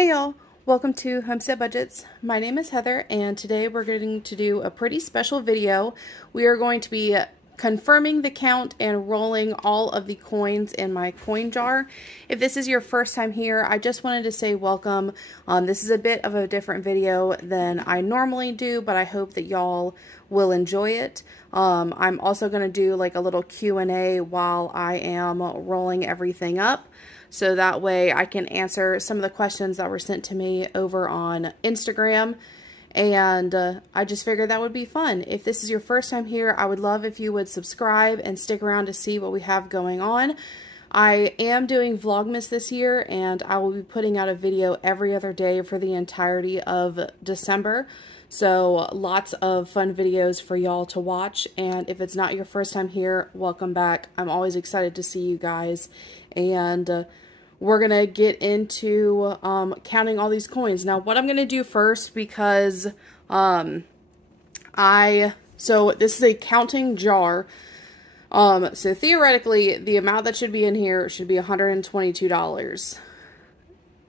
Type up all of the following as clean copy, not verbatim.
Hey y'all, welcome to Homestead Budgets. My name is Heather and today we're going to do a pretty special video. We are going to be confirming the count and rolling all of the coins in my coin jar. If this is your first time here, I just wanted to say welcome. This is a bit of a different video than I normally do, but I hope that y'all will enjoy it. I'm also going to do like a little Q&A while I am rolling everything up. So that way I can answer some of the questions that were sent to me over on Instagram. And I just figured that would be fun. If this is your first time here, I would love if you would subscribe and stick around to see what we have going on. I am doing Vlogmas this year, and I will be putting out a video every other day for the entirety of December. So lots of fun videos for y'all to watch. And if it's not your first time here, welcome back. I'm always excited to see you guys. And we're going to get into counting all these coins. Now, what I'm going to do first, because so this is a counting jar. So theoretically, the amount that should be in here should be $122.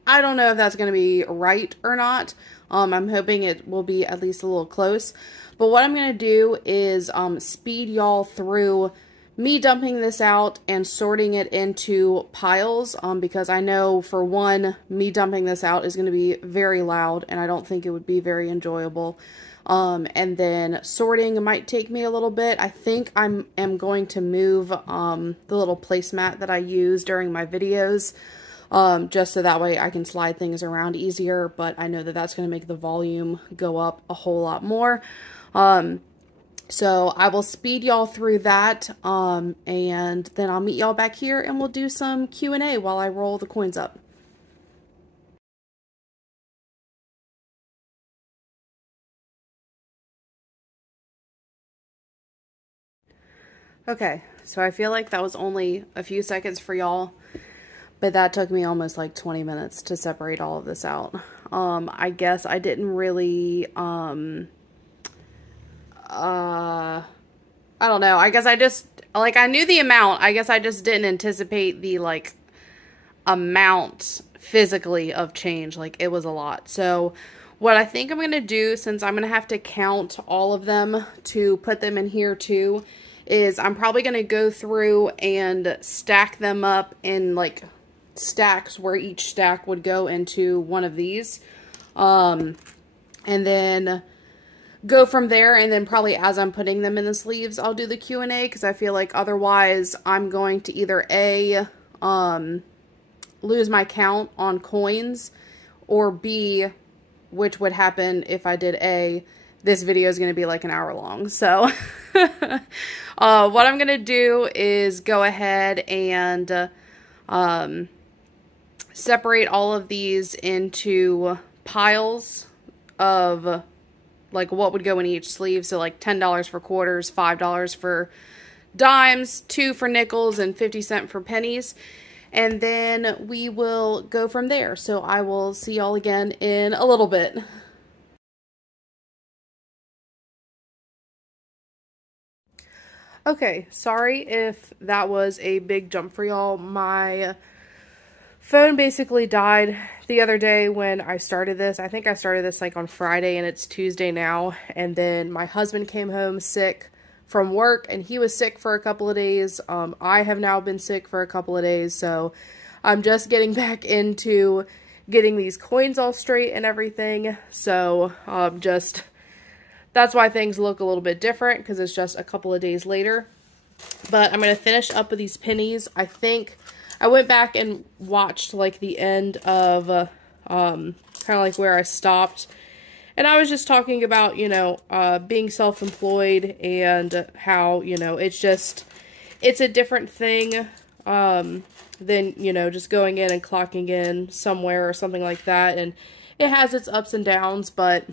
I don't know if that's going to be right or not. I'm hoping it will be at least a little close. But what I'm going to do is speed y'all through me dumping this out and sorting it into piles, because I know, for one, me dumping this out is going to be very loud, and I don't think it would be very enjoyable. And then sorting might take me a little bit. I think I am going to move the little placemat that I use during my videos, just so that way I can slide things around easier, but I know that that's going to make the volume go up a whole lot more. So I will speed y'all through that, and then I'll meet y'all back here and we'll do some Q&A while I roll the coins up. Okay, so I feel like that was only a few seconds for y'all, but that took me almost like 20 minutes to separate all of this out. I guess I didn't really, I don't know. I guess I just, like, I knew the amount. I guess I just didn't anticipate the, like, amount physically of change. Like, it was a lot. So what I think I'm going to do, since I'm going to have to count all of them to put them in here too, is I'm probably going to go through and stack them up in, like, stacks where each stack would go into one of these. And then go from there, and then probably as I'm putting them in the sleeves, I'll do the Q&A, because I feel like otherwise I'm going to either A, lose my count on coins, or B, which would happen if I did A, this video is going to be like an hour long. So what I'm going to do is go ahead and separate all of these into piles of like what would go in each sleeve. So like $10 for quarters, $5 for dimes, 2 for nickels, and 50 cents for pennies. And then we will go from there. So I will see y'all again in a little bit. Okay, sorry if that was a big jump for y'all. My phone basically died the other day when I started this. I think I started this like on Friday, and it's Tuesday now. And then my husband came home sick from work, and he was sick for a couple of days. I have now been sick for a couple of days, so I'm just getting back into getting these coins all straight and everything. So that's why things look a little bit different, because it's just a couple of days later. But I'm going to finish up with these pennies. I think I went back and watched like the end of kind of like where I stopped. And I was just talking about, you know, being self-employed, and how, you know, it's a different thing than, you know, just going in and clocking in somewhere or something like that. And it has its ups and downs, but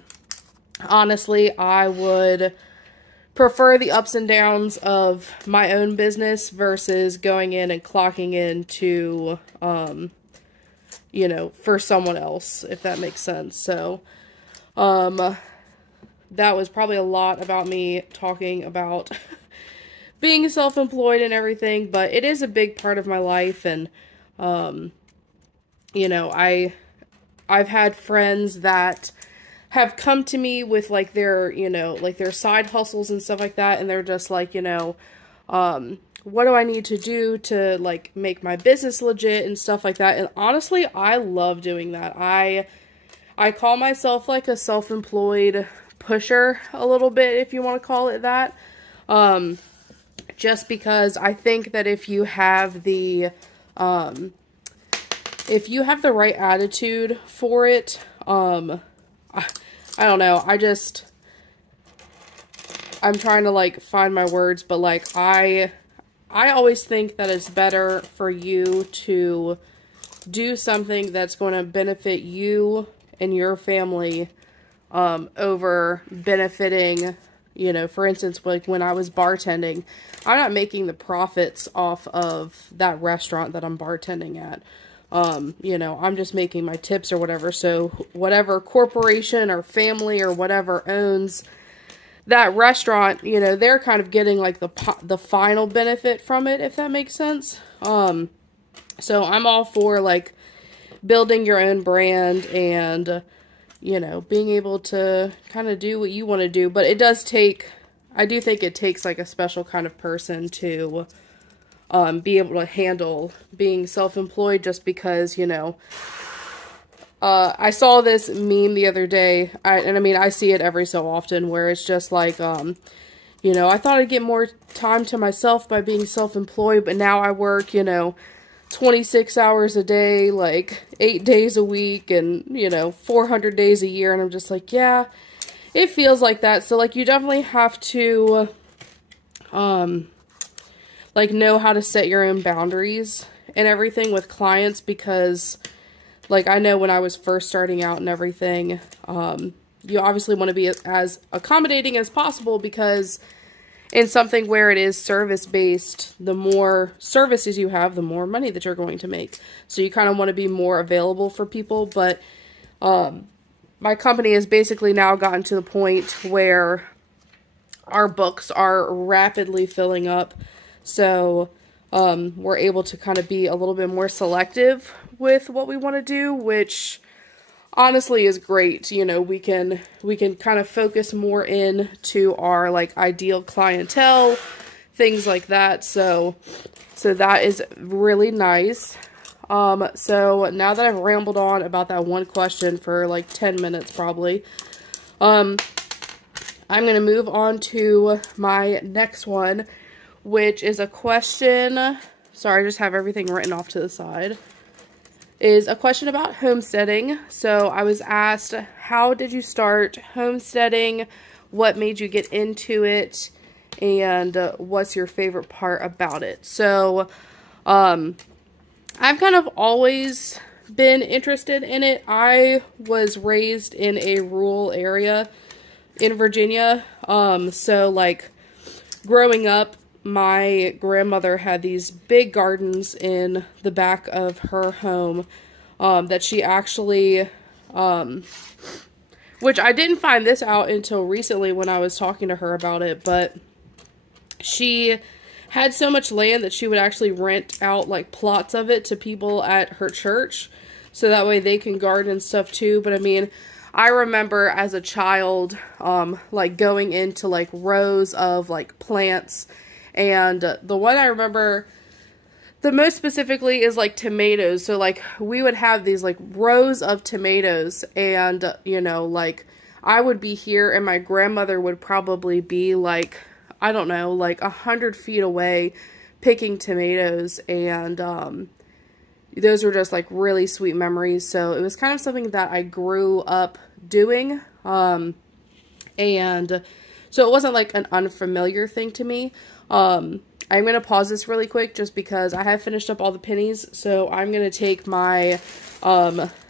honestly, I would prefer the ups and downs of my own business versus going in and clocking in to, you know, for someone else, if that makes sense. So, that was probably a lot about me talking about being self-employed and everything, but it is a big part of my life. And, you know, I've had friends that have come to me with like their, you know, like their side hustles and stuff like that. And they're just like, you know, what do I need to do to like make my business legit and stuff like that. And honestly, I love doing that. I call myself like a self-employed pusher a little bit, if you want to call it that. Just because I think that if you have the right attitude for it, I don't know, I'm trying to like find my words, but like I always think that it's better for you to do something that's going to benefit you and your family, over benefiting, you know, for instance, like when I was bartending, I'm not making the profits off of that restaurant that I'm bartending at. You know, I'm just making my tips or whatever. So whatever corporation or family or whatever owns that restaurant, you know, they're kind of getting like the final benefit from it, if that makes sense. So I'm all for like building your own brand and, you know, being able to kind of do what you want to do. But it does take, I do think it takes like a special kind of person to be able to handle being self-employed, just because, you know, I saw this meme the other day, and I mean, I see it every so often, where it's just like, you know, I thought I'd get more time to myself by being self-employed, but now I work, you know, 26 hours a day, like 8 days a week, and, you know, 400 days a year. And I'm just like, yeah, it feels like that. So like, you definitely have to, like know how to set your own boundaries and everything with clients, because like, I know when I was first starting out and everything, you obviously want to be as accommodating as possible, because in something where it is service-based, the more services you have, the more money that you're going to make. So you kind of want to be more available for people. But my company has basically now gotten to the point where our books are rapidly filling up. So we're able to kind of be a little bit more selective with what we want to do, which honestly is great. You know, we can kind of focus more in to our like ideal clientele, things like that. So that is really nice. So now that I've rambled on about that one question for like 10 minutes probably, I'm going to move on to my next one, which is a question. Sorry, I just have everything written off to the side. Is a question about homesteading. So I was asked, how did you start homesteading? What made you get into it? And what's your favorite part about it? So I've kind of always been interested in it. I was raised in a rural area in Virginia. So like growing up, my grandmother had these big gardens in the back of her home that she actually, which I didn't find this out until recently when I was talking to her about it, but she had so much land that she would actually rent out like plots of it to people at her church, so that way they can garden and stuff too. But I mean, I remember as a child, like going into like rows of like plants. And the one I remember the most specifically is like tomatoes. So like we would have these like rows of tomatoes, and you know, like I would be here and my grandmother would probably be like, I don't know, like 100 feet away picking tomatoes. And those were just like really sweet memories. So it was kind of something that I grew up doing. And so it wasn't like an unfamiliar thing to me. I'm going to pause this really quick just because I have finished up all the pennies. So I'm going to take my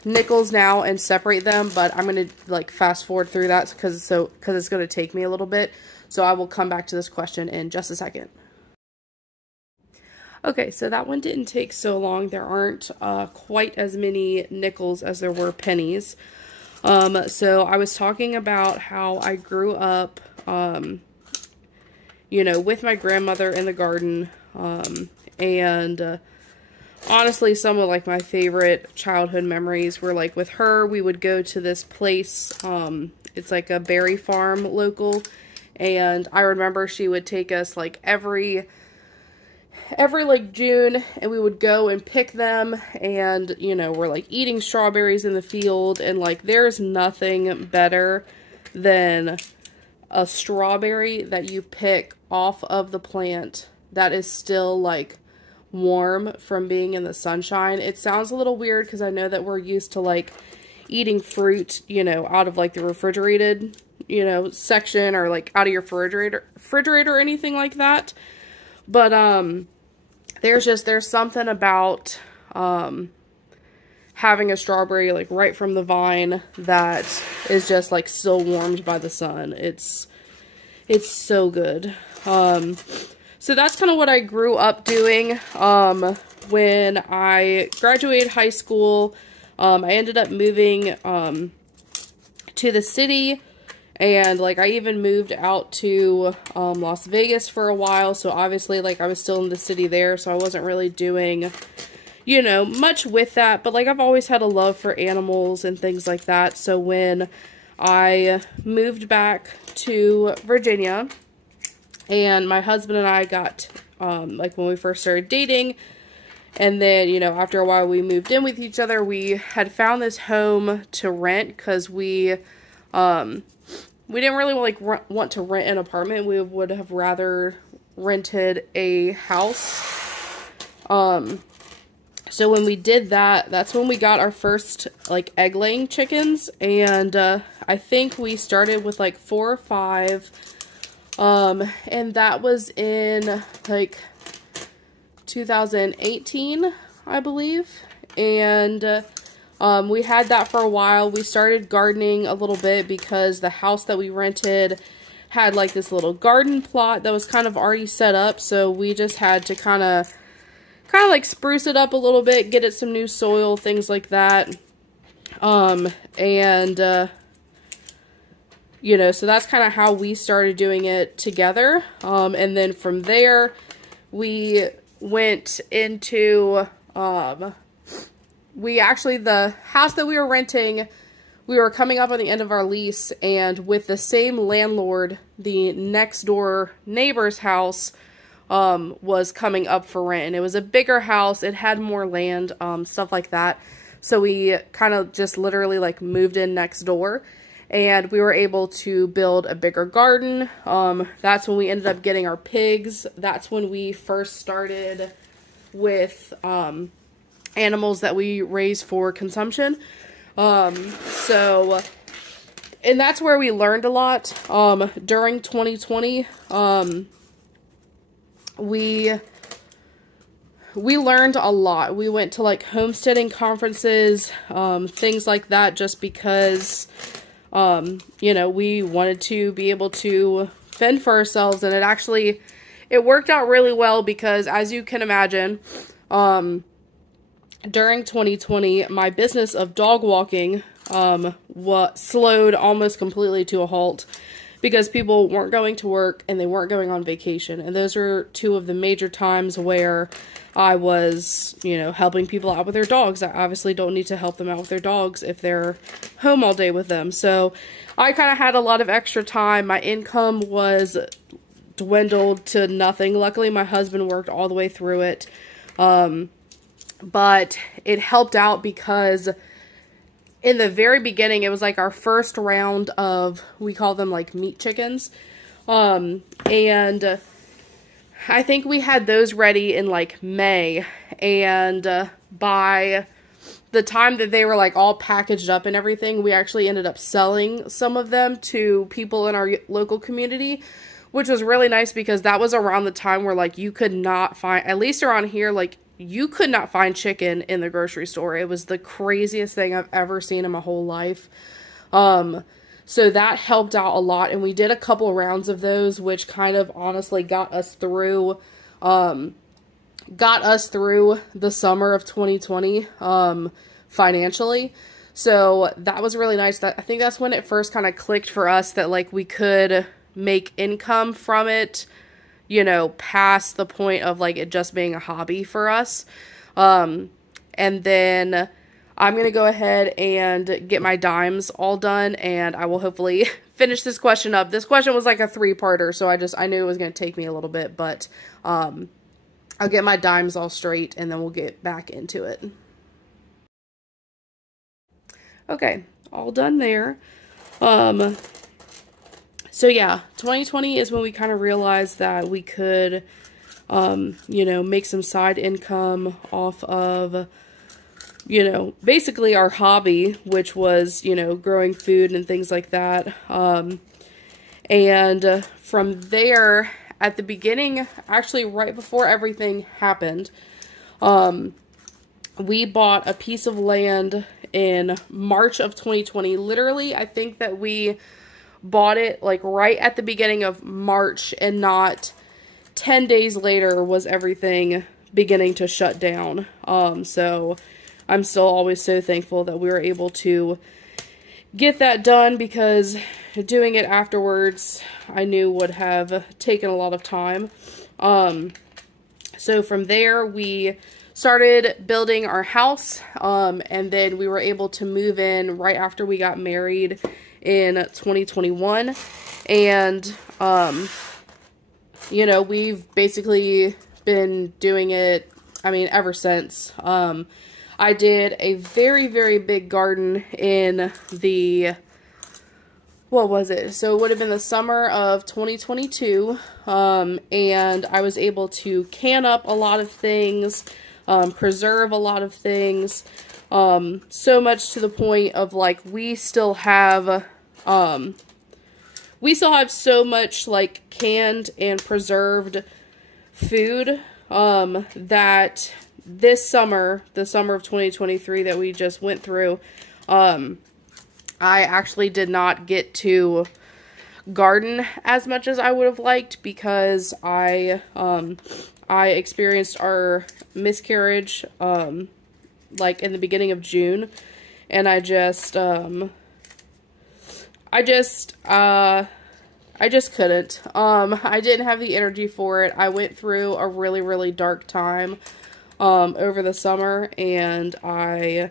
nickels now and separate them, but I'm going to like fast forward through that because it's going to take me a little bit. So I will come back to this question in just a second. Okay, so that one didn't take so long. There aren't quite as many nickels as there were pennies. So I was talking about how I grew up, you know, with my grandmother in the garden, and honestly, some of like my favorite childhood memories were like with her. We would go to this place. It's like a berry farm local. And I remember she would take us like every like June, and we would go and pick them, and you know, we're like eating strawberries in the field, and like there's nothing better than a strawberry that you pick off of the plant that is still like warm from being in the sunshine. It sounds a little weird because I know that we're used to like eating fruit, you know, out of like the refrigerated, you know, section, or like out of your refrigerator or anything like that. But there's something about having a strawberry like right from the vine that is just like still warmed by the sun. It's so good. So that's kind of what I grew up doing. When I graduated high school, I ended up moving to the city. And, like, I even moved out to Las Vegas for a while. So, obviously, like, I was still in the city there. So, I wasn't really doing, you know, much with that. But, like, I've always had a love for animals and things like that. So, when I moved back to Virginia, and my husband and I got, like, when we first started dating, and then, you know, after a while we moved in with each other, we had found this home to rent because we didn't really like want to rent an apartment. We would have rather rented a house. So when we did that, that's when we got our first like egg laying chickens. And I think we started with like 4 or 5. And that was in like 2018, I believe. And we had that for a while. We started gardening a little bit because the house that we rented had like this little garden plot that was kind of already set up. So we just had to kind of like spruce it up a little bit, get it some new soil, things like that. You know, so that's kind of how we started doing it together. And then from there, we went into, the house that we were renting, we were coming up on the end of our lease, and with the same landlord, the next door neighbor's house was coming up for rent. And it was a bigger house, it had more land, stuff like that. So we kind of just literally like moved in next door, and we were able to build a bigger garden. That's when we ended up getting our pigs. That's when we first started with animals that we raise for consumption. And that's where we learned a lot. During 2020, we learned a lot. We went to like homesteading conferences, things like that, just because, you know, we wanted to be able to fend for ourselves. And it worked out really well because, as you can imagine, during 2020, my business of dog walking slowed almost completely to a halt because people weren't going to work and they weren't going on vacation. And those were 2 of the major times where I was, you know, helping people out with their dogs. I obviously don't need to help them out with their dogs if they're home all day with them. So I kind of had a lot of extra time. My income was dwindled to nothing. Luckily, my husband worked all the way through it. But it helped out because in the very beginning, it was like our first round of, we call them like meat chickens. And I think we had those ready in like May. And by the time that they were like all packaged up and everything, we actually ended up selling some of them to people in our local community, which was really nice because that was around the time where like you could not find, at least around here, like you could not find chicken in the grocery store. It was the craziest thing I've ever seen in my whole life. So that helped out a lot, and we did a couple rounds of those, which kind of honestly got us through the summer of 2020 financially. So that was really nice. I think that's when it first kind of clicked for us that like we could make income from it, you know, past the point of like it just being a hobby for us. And then I'm going to go ahead and get my dimes all done, and I will hopefully finish this question up. This question was like a 3-parter, so I knew it was going to take me a little bit, but I'll get my dimes all straight, and then we'll get back into it. Okay, all done there. So yeah, 2020 is when we kind of realized that we could, you know, make some side income off of, you know, basically our hobby, which was, you know, growing food and things like that. And from there, at the beginning, actually right before everything happened, we bought a piece of land in March of 2020. Literally, I think that we bought it like right at the beginning of March, and not 10 days later was everything beginning to shut down. So I'm still always so thankful that we were able to get that done, because doing it afterwards I knew would have taken a lot of time. So from there we started building our house, and then we were able to move in right after we got married in 2021. And you know, we've basically been doing it, I mean, ever since. I did a very, very big garden in the, what was it? So it would have been the summer of 2022. And I was able to can up a lot of things, preserve a lot of things, so much to the point of like, we still have so much like canned and preserved food, that this summer, the summer of 2023 that we just went through, I actually did not get to garden as much as I would have liked, because I experienced our miscarriage, like in the beginning of June, and I just couldn't. I didn't have the energy for it. I went through a really, really dark time over the summer, and I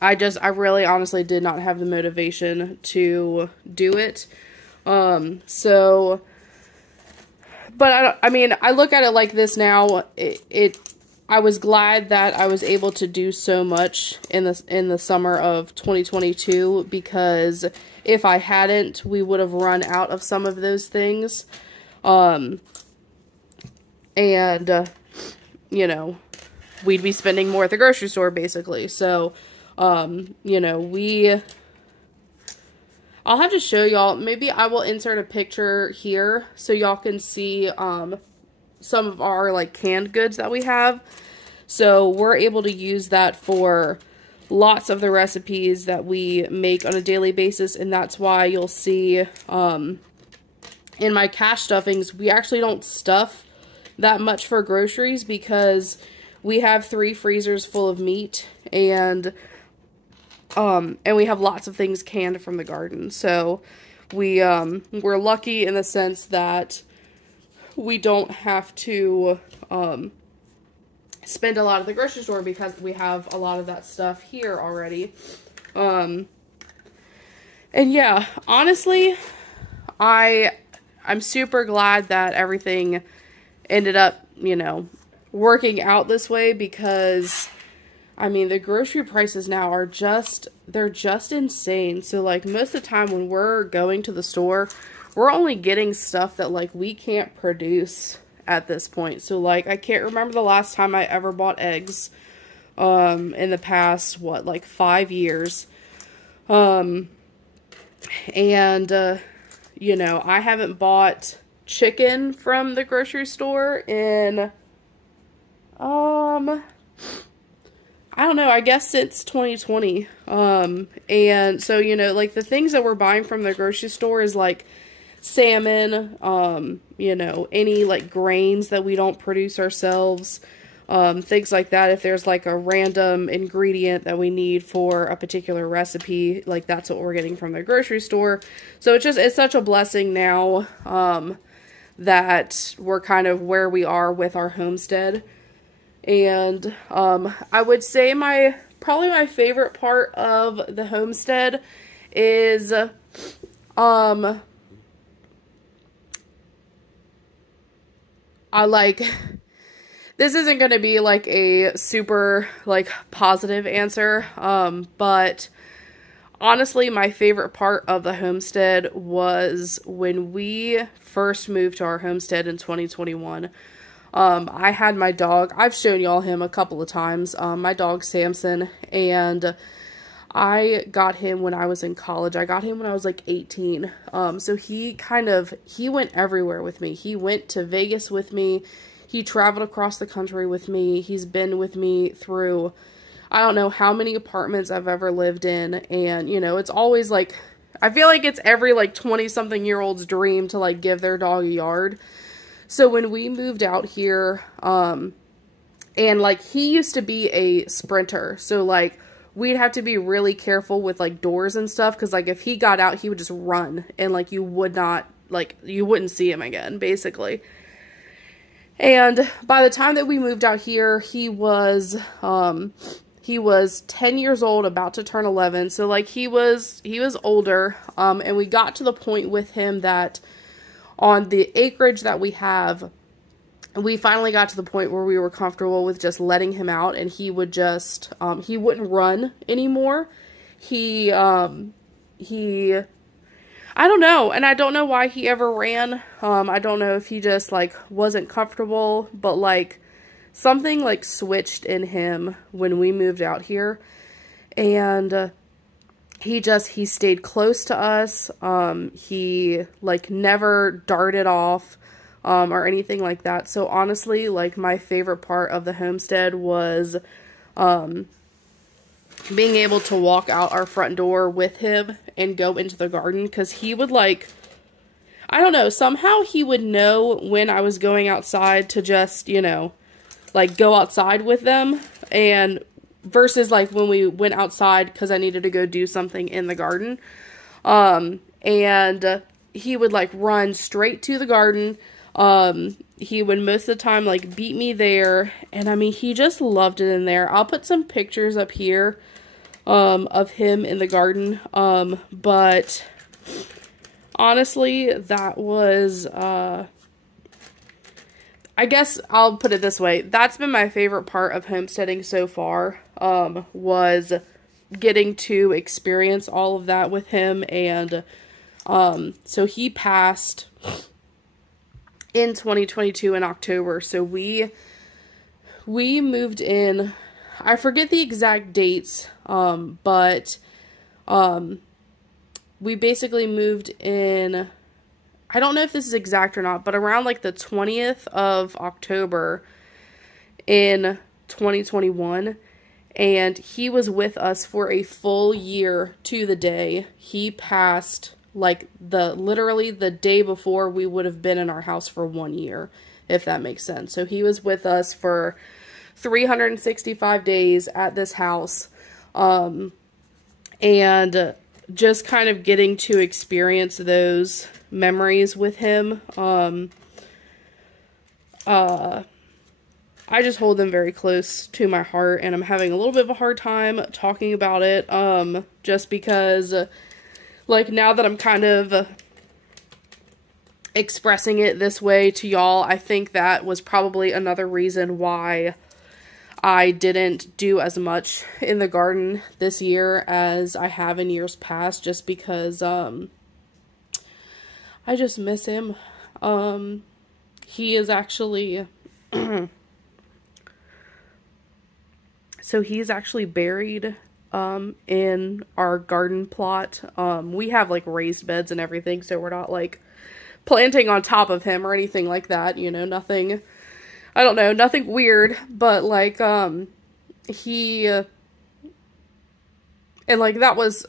really honestly did not have the motivation to do it. So, but I mean, I look at it like this now. I was glad that I was able to do so much in the summer of 2022, because if I hadn't, we would have run out of some of those things. And, you know, we'd be spending more at the grocery store, basically. So, you know, I'll have to show y'all. Maybe I will insert a picture here so y'all can see, some of our, like, canned goods that we have. So, we're able to use that for lots of the recipes that we make on a daily basis, and that's why you'll see, in my cash stuffings, we actually don't stuff that much for groceries, because we have 3 freezers full of meat, and we have lots of things canned from the garden. So we're lucky in the sense that we don't have to spend a lot at the grocery store, because we have a lot of that stuff here already. And yeah, honestly, I'm super glad that everything ended up, you know, working out this way, because I mean, the grocery prices now are they're just insane. So like, most of the time when we're going to the store, we're only getting stuff that like we can't produce at this point. So like, I can't remember the last time I ever bought eggs in the past, what, like 5 years. And you know, I haven't bought chicken from the grocery store in I don't know, I guess since 2020. And so, you know, like the things that we're buying from the grocery store is like salmon, you know, any like grains that we don't produce ourselves, things like that. If there's like a random ingredient that we need for a particular recipe, like that's what we're getting from the grocery store. So it's such a blessing now, that we're kind of where we are with our homestead. And I would say probably my favorite part of the homestead is I like, this isn't going to be like a super like positive answer, but honestly, my favorite part of the homestead was when we first moved to our homestead in 2021. I had my dog, I've shown y'all him a couple of times, my dog Samson, and I got him when I was in college. I got him when I was like 18. So he went everywhere with me. He went to Vegas with me. He traveled across the country with me. He's been with me through, I don't know how many apartments I've ever lived in. And, you know, it's always like, I feel like it's every like 20-something-year-old's dream to like give their dog a yard. So when we moved out here, and like he used to be a sprinter. So like we'd have to be really careful with like doors and stuff. Cause like if he got out, he would just run and like you wouldn't see him again, basically. And by the time that we moved out here, he was 10 years old, about to turn 11. So like he was older. And we got to the point with him that on the acreage that we have, we finally got to the point where we were comfortable with just letting him out, and he would just, he wouldn't run anymore. I don't know, and I don't know why he ever ran. I don't know if he just, like, wasn't comfortable, but, like, something, like, switched in him when we moved out here, and he stayed close to us. He, like, never darted off, or anything like that. So, honestly, like, my favorite part of the homestead was, being able to walk out our front door with him and go into the garden, because he would, like, I don't know, somehow he would know when I was going outside to just, you know, like, go outside with them, and versus, like, when we went outside because I needed to go do something in the garden, and he would, like, run straight to the garden. He would most of the time, like, beat me there, and I mean, he just loved it in there. I'll put some pictures up here, of him in the garden, but honestly, that was, I guess I'll put it this way, that's been my favorite part of homesteading so far, was getting to experience all of that with him, and, so he passed in 2022 in October. So we moved in, I forget the exact dates, but we basically moved in, I don't know if this is exact or not, but around like the 20th of October in 2021, and he was with us for a full year to the day. He passed like literally the day before we would have been in our house for 1 year, if that makes sense. So he was with us for 365 days at this house, and just kind of getting to experience those memories with him. I just hold them very close to my heart, and I'm having a little bit of a hard time talking about it, just because, like, now that I'm kind of expressing it this way to y'all, I think that was probably another reason why I didn't do as much in the garden this year as I have in years past, just because, I just miss him. He is actually, so he's actually buried in our garden plot. We have like raised beds and everything, so we're not like planting on top of him or anything like that, you know, nothing, I don't know, nothing weird, but like, and like that was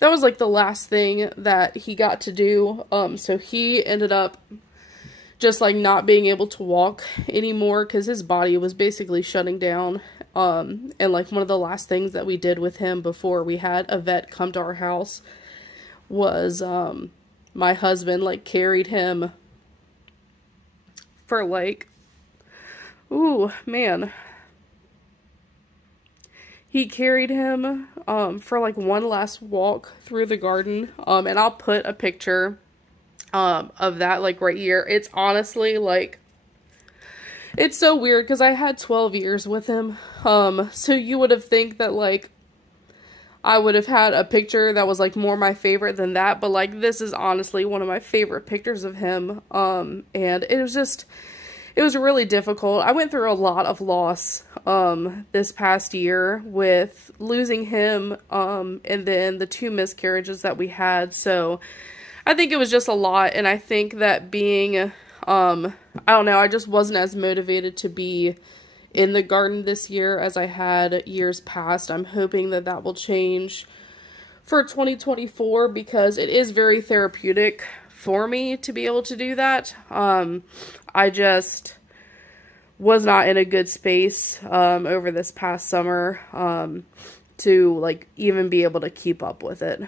like the last thing that he got to do. So he ended up just like not being able to walk anymore because his body was basically shutting down. And like one of the last things that we did with him before we had a vet come to our house was, my husband like carried him for like Ooh, man. He carried him for like one last walk through the garden. And I'll put a picture of that like right here. It's honestly like, it's so weird because I had 12 years with him. So you would have think that like I would have had a picture that was like more my favorite than that, but like this is honestly one of my favorite pictures of him. And it was really difficult. I went through a lot of loss this past year with losing him and then the 2 miscarriages that we had. So I think it was just a lot, and I think that being I don't know, I just wasn't as motivated to be in the garden this year as I had years past. I'm hoping that that will change for 2024 because it is very therapeutic for me to be able to do that. I just was not in a good space over this past summer to like even be able to keep up with it.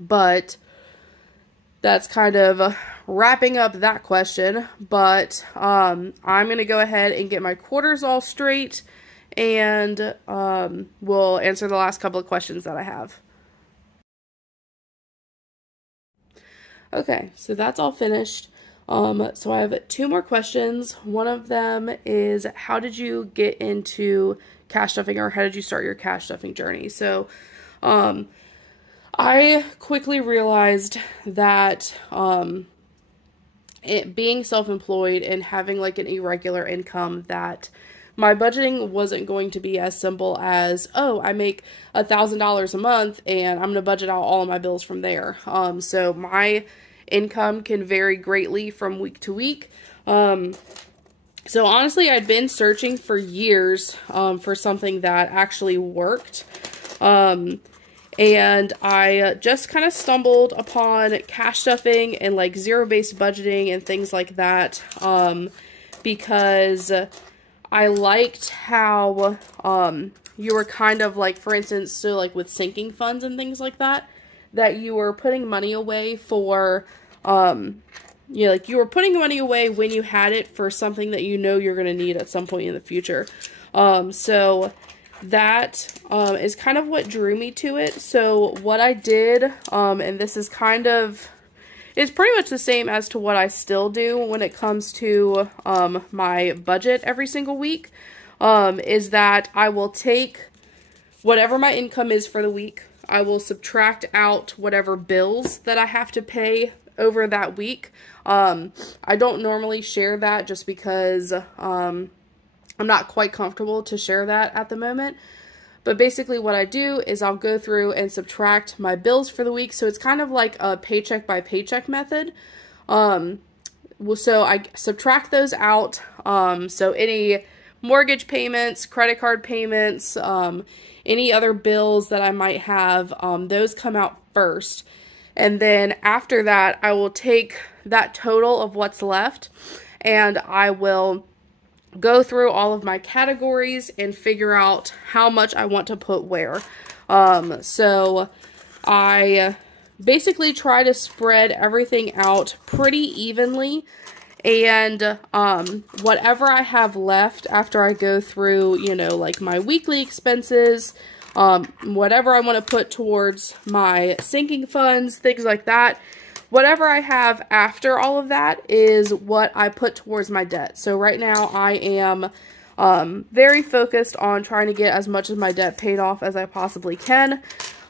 But that's kind of wrapping up that question. But I'm going to go ahead and get my quarters all straight, and we'll answer the last couple of questions that I have. Okay, so that's all finished. So I have 2 more questions. One of them is, how did you get into cash stuffing, or how did you start your cash stuffing journey? So, I quickly realized that, being self-employed and having like an irregular income, that my budgeting wasn't going to be as simple as, oh, I make $1,000 a month and I'm going to budget out all of my bills from there. So my income can vary greatly from week to week. So honestly, I'd been searching for years for something that actually worked. And I just kind of stumbled upon cash stuffing and like zero-based budgeting and things like that, because I liked how you were kind of like, for instance, so like with sinking funds and things like that, that you were putting money away for, you know, like you were putting money away when you had it for something that you know you're going to need at some point in the future. So that is kind of what drew me to it. So what I did, and this is kind of, it's pretty much the same as to what I still do when it comes to my budget every single week, is that I will take whatever my income is for the week. I will subtract out whatever bills that I have to pay over that week. I don't normally share that just because I'm not quite comfortable to share that at the moment. But basically what I do is I'll go through and subtract my bills for the week. So it's kind of like a paycheck by paycheck method. So I subtract those out. So any mortgage payments, credit card payments, any other bills that I might have, those come out first. And then after that, I will take that total of what's left and I will go through all of my categories and figure out how much I want to put where. So I basically try to spread everything out pretty evenly, and whatever I have left after I go through, you know, like my weekly expenses, whatever I want to put towards my sinking funds, things like that, whatever I have after all of that is what I put towards my debt. So right now I am very focused on trying to get as much of my debt paid off as I possibly can.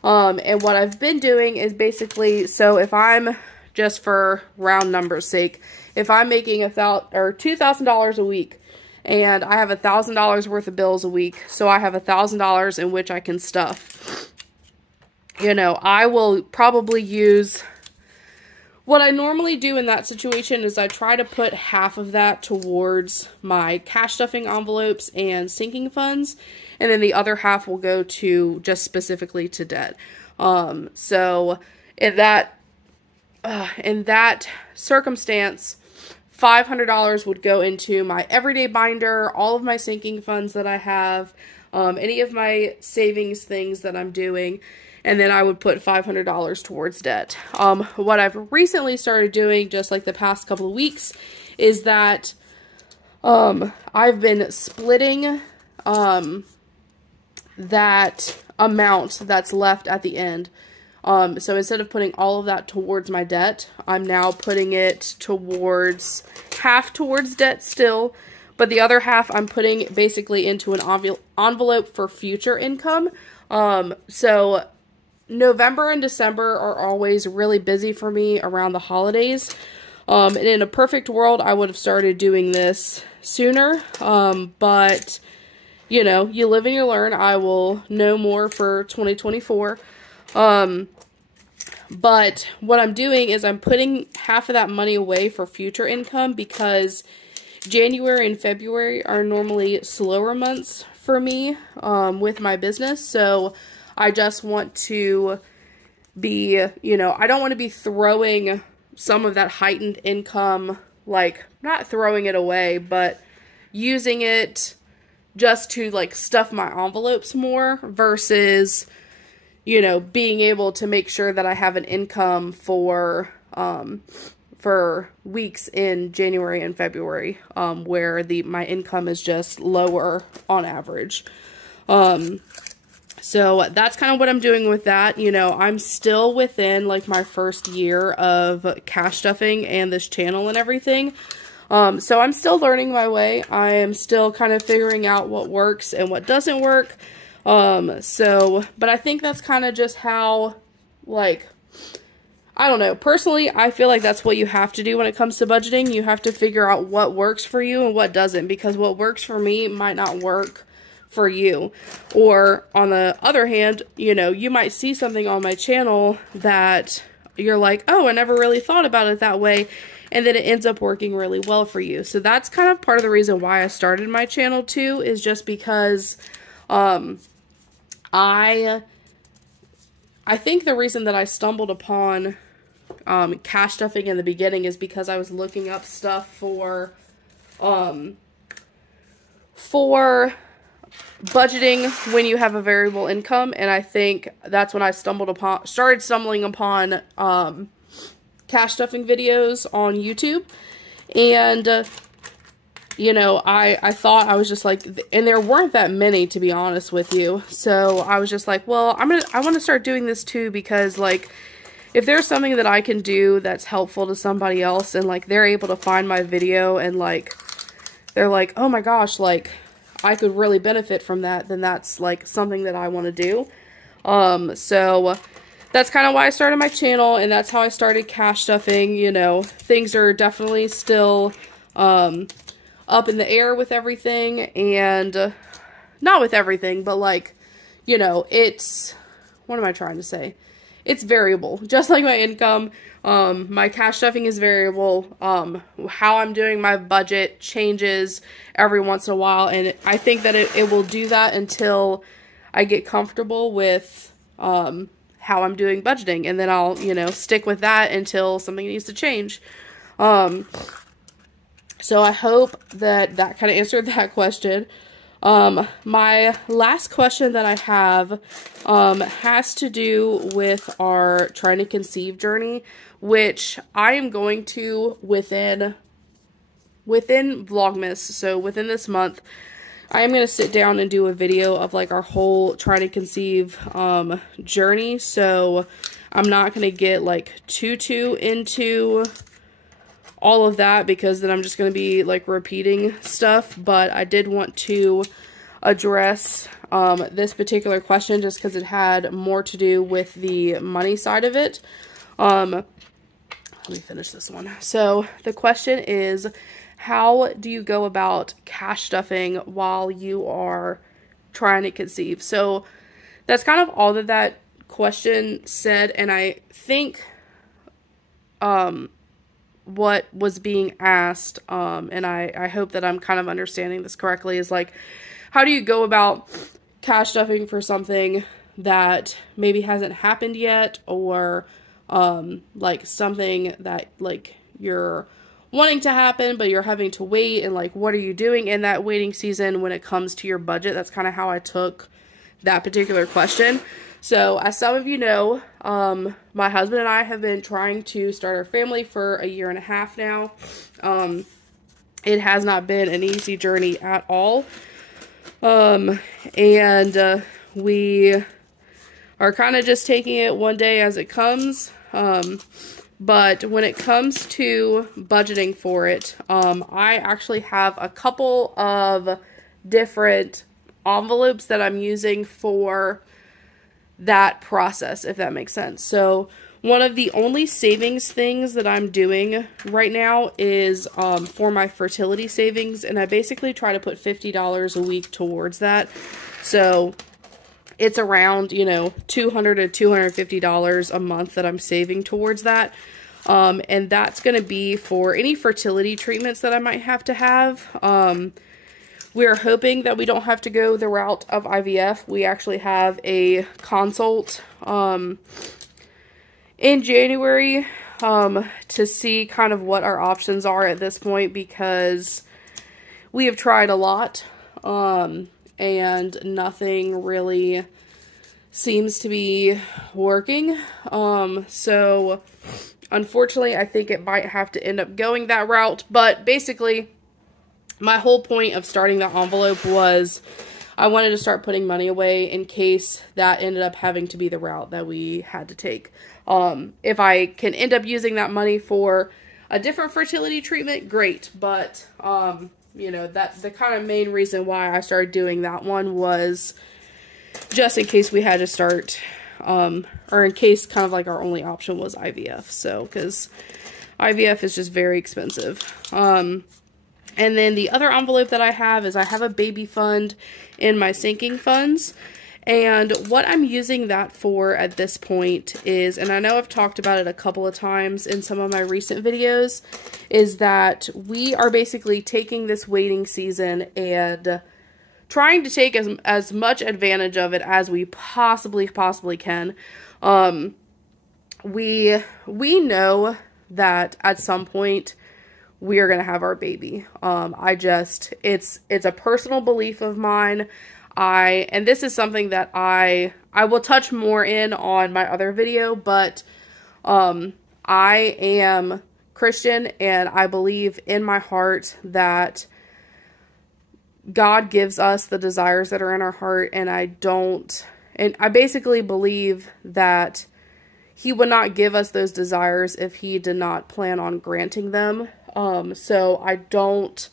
And what I've been doing is basically, so if I'm, just for round numbers sake, if I'm making $2,000 a week and I have $1,000 worth of bills a week, so I have $1,000 in which I can stuff, you know, I will probably use, what I normally do in that situation is I try to put half of that towards my cash stuffing envelopes and sinking funds, and then the other half will go to just specifically to debt. So in that circumstance, $500 would go into my everyday binder, all of my sinking funds that I have, any of my savings things that I'm doing, and then I would put $500 towards debt. What I've recently started doing, just like the past couple of weeks, is that I've been splitting, that amount that's left at the end. So instead of putting all of that towards my debt, I'm now putting it towards, half towards debt still, but the other half I'm putting basically into an envelope for future income. So November and December are always really busy for me around the holidays. And in a perfect world, I would have started doing this sooner. But, you know, you live and you learn. I will know more for 2024. But what I'm doing is I'm putting half of that money away for future income because January and February are normally slower months for me, with my business. So I just want to be, you know, I don't want to be throwing some of that heightened income, like not throwing it away, but using it just to like stuff my envelopes more versus, you know, being able to make sure that I have an income for weeks in January and February, where my income is just lower on average. So that's kind of what I'm doing with that. You know, I'm still within like my first year of cash stuffing and this channel and everything. So I'm still learning my way. I am still kind of figuring out what works and what doesn't work. But I think that's kind of just how, like, I don't know. Personally, I feel like that's what you have to do when it comes to budgeting. You have to figure out what works for you and what doesn't, because what works for me might not work for you. Or on the other hand, you know, you might see something on my channel that you're like, oh, I never really thought about it that way. And then it ends up working really well for you. So that's kind of part of the reason why I started my channel too, is just because, I think the reason that I stumbled upon cash stuffing in the beginning is because I was looking up stuff for budgeting when you have a variable income, and I think that's when I started stumbling upon cash stuffing videos on YouTube. And you know, I thought, I was just like, and there weren't that many, to be honest with you. So I was just like, well, I want to start doing this too, because like, if there's something that I can do that's helpful to somebody else, and like, they're able to find my video and like, they're like, oh my gosh, like, I could really benefit from that, then that's like something that I want to do. So that's kind of why I started my channel, and that's how I started cash stuffing. You know, things are definitely still, up in the air with everything, and not with everything, but like, you know, it's, what am I trying to say? It's variable, just like my income. My cash stuffing is variable. How I'm doing my budget changes every once in a while, and I think that it will do that until I get comfortable with how I'm doing budgeting, and then I'll, you know, stick with that until something needs to change. So I hope that that kind of answered that question. My last question that I have has to do with our trying to conceive journey, which I am going to within Vlogmas. So within this month, I am going to sit down and do a video of like our whole trying to conceive journey. So I'm not going to get like too into all of that, because then I'm just going to be like repeating stuff. But I did want to address this particular question just because it had more to do with the money side of it. Let me finish this one. So the question is, how do you go about cash stuffing while you are trying to conceive? So that's kind of all that question said, and I think what was being asked, and I hope that I'm kind of understanding this correctly, is like, how do you go about cash stuffing for something that maybe hasn't happened yet, or like something that like you're wanting to happen but you're having to wait, and like what are you doing in that waiting season when it comes to your budget? That's kind of how I took that particular question. So, as some of you know, my husband and I have been trying to start our family for 1.5 years now. It has not been an easy journey at all. We are kind of just taking it one day as it comes. But when it comes to budgeting for it, I actually have a couple of different envelopes that I'm using for that process, if that makes sense. So one of the only savings things that I'm doing right now is for my fertility savings, and I basically try to put $50 a week towards that. So it's around, you know, $200 to $250 a month that I'm saving towards that. And that's going to be for any fertility treatments that I might have to have. We're hoping that we don't have to go the route of IVF. We actually have a consult in January to see kind of what our options are at this point, because we have tried a lot and nothing really seems to be working. So unfortunately, I think it might have to end up going that route. But basically, my whole point of starting that envelope was I wanted to start putting money away in case that ended up having to be the route that we had to take. If I can end up using that money for a different fertility treatment, great. But, you know, that the kind of main reason why I started doing that one was just in case we had to start, or in case kind of like our only option was IVF. So, because IVF is just very expensive. And then the other envelope that I have is I have a baby fund in my sinking funds. And what I'm using that for at this point is, and I know I've talked about it a couple of times in some of my recent videos, is that we are basically taking this waiting season and trying to take as much advantage of it as we possibly can. We know that at some point we are going to have our baby. It's a personal belief of mine. And this is something that I will touch more in on my other video, but, I am Christian and I believe in my heart that God gives us the desires that are in our heart, and I basically believe that He would not give us those desires if He did not plan on granting them. So I don't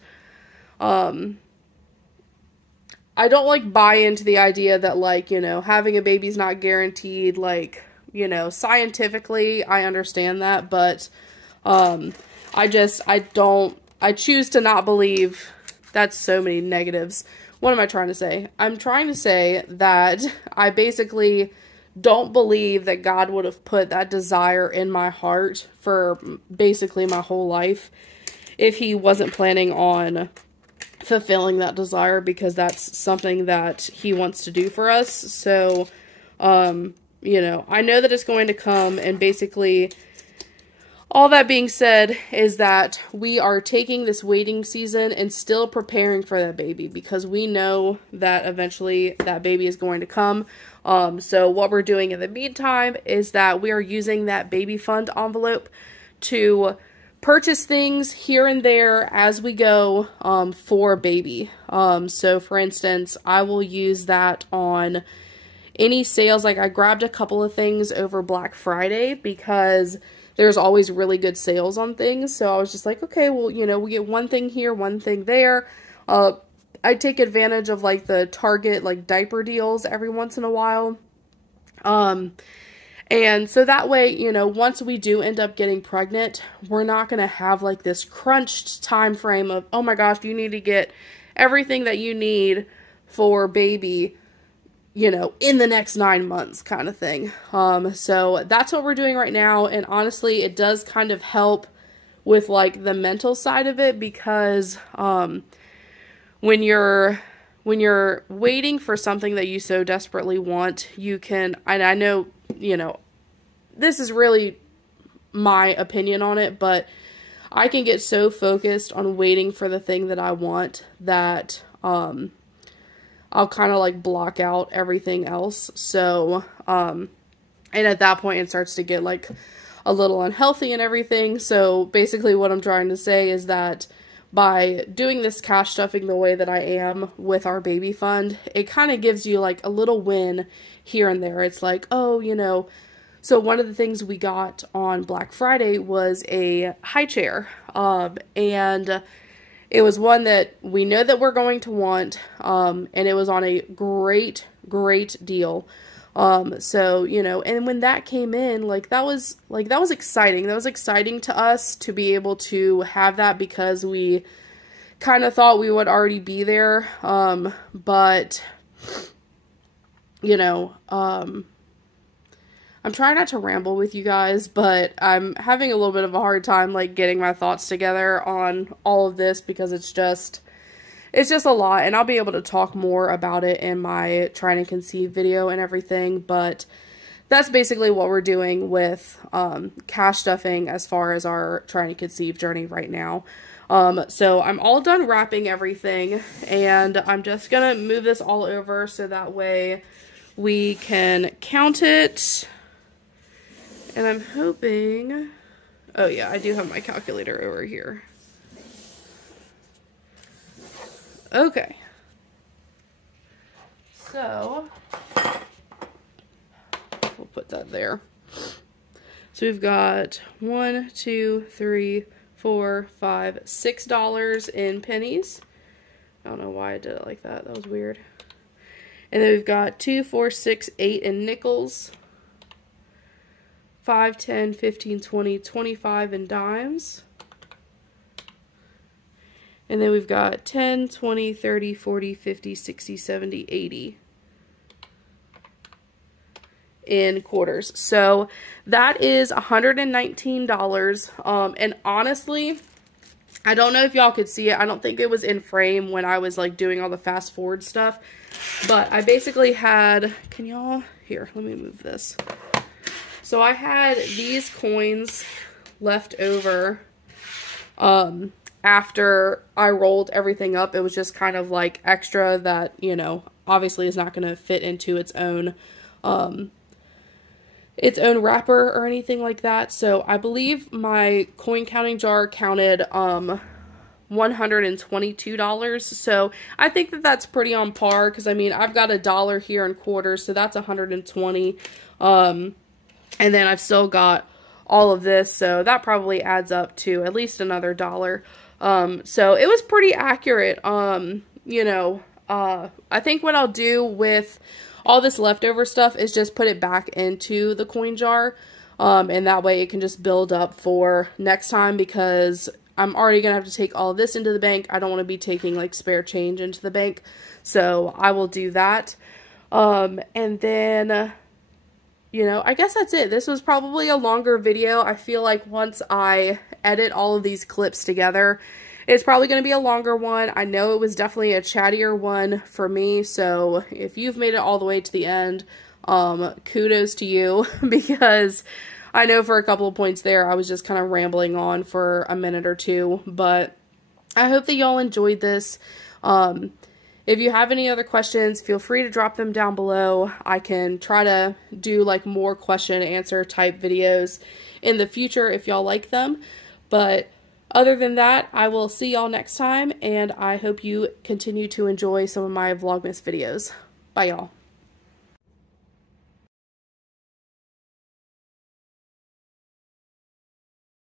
like buy into the idea that, like, you know, having a baby's not guaranteed. Like, you know, scientifically I understand that, but, I choose to not believe. That's so many negatives. What am I trying to say? I'm trying to say that I basically don't believe that God would have put that desire in my heart for basically my whole life if He wasn't planning on fulfilling that desire, because that's something that He wants to do for us. So, you know, I know that it's going to come, and basically all that being said is that we are taking this waiting season and still preparing for that baby, because we know that eventually that baby is going to come. So what we're doing in the meantime is that we are using that baby fund envelope to purchase things here and there as we go, for baby. So for instance, I will use that on any sales. Like, I grabbed a couple of things over Black Friday because there's always really good sales on things. So I was just like, okay, well, you know, we get one thing here, one thing there. I take advantage of, like, the Target, like, diaper deals every once in a while. And so that way, you know, once we do end up getting pregnant, we're not going to have, like, this crunched time frame of, oh my gosh, you need to get everything that you need for baby, you know, in the next 9 months kind of thing. So that's what we're doing right now. And honestly, it does kind of help with, like, the mental side of it, because, when you're waiting for something that you so desperately want, you can, and I know, you know, this is really my opinion on it, but I can get so focused on waiting for the thing that I want that, I'll kind of, like, block out everything else. So, and at that point it starts to get, like, a little unhealthy and everything. So basically what I'm trying to say is that by doing this cash stuffing the way that I am with our baby fund, it kind of gives you like a little win here and there. It's like, oh, you know, so one of the things we got on Black Friday was a high chair, and it was one that we know that we're going to want, and it was on a great deal. So, you know, and when that came in, that was exciting. That was exciting to us to be able to have that, because we kind of thought we would already be there. But, you know, I'm trying not to ramble with you guys, but I'm having a little bit of a hard time, like, getting my thoughts together on all of this, because it's just a lot, and I'll be able to talk more about it in my trying to conceive video and everything, but that's basically what we're doing with cash stuffing as far as our trying to conceive journey right now. So I'm all done wrapping everything, and I'm just gonna move this all over so that way we can count it, and I'm hoping, oh yeah, I do have my calculator over here. Okay, so we'll put that there. So we've got $1, 2, 3, 4, 5, $6 in pennies. I don't know why I did it like that. That was weird. And then we've got 2, 4, 6, 8 in nickels. 5, 10, 15, 20, 25 in dimes. And then we've got 10, 20, 30, 40, 50, 60, 70, 80 in quarters. So that is $119. And honestly, I don't know if y'all could see it. I don't think it was in frame when I was like doing all the fast forward stuff. But I basically had, can y'all, here, let me move this. So I had these coins left over after I rolled everything up. It was just kind of like extra that, you know, obviously is not going to fit into its own wrapper or anything like that. So I believe my coin counting jar counted $122. So I think that that's pretty on par, because I mean, I've got $1 here in quarters, so that's 120. And then I've still got all of this, so that probably adds up to at least another $1. So it was pretty accurate. You know, I think what I'll do with all this leftover stuff is just put it back into the coin jar, and that way it can just build up for next time, because I'm already gonna have to take all of this into the bank. I don't want to be taking like spare change into the bank, so I will do that. And then, you know, I guess that's it. This was probably a longer video. I feel like once I edit all of these clips together, it's probably going to be a longer one. I know it was definitely a chattier one for me, so if you've made it all the way to the end, kudos to you, because I know for a couple of points there, I was just kind of rambling on for a minute or two, but I hope that y'all enjoyed this. If you have any other questions, feel free to drop them down below. I can try to do like more question and answer type videos in the future if y'all like them. But other than that, I will see y'all next time, and I hope you continue to enjoy some of my Vlogmas videos. Bye, y'all.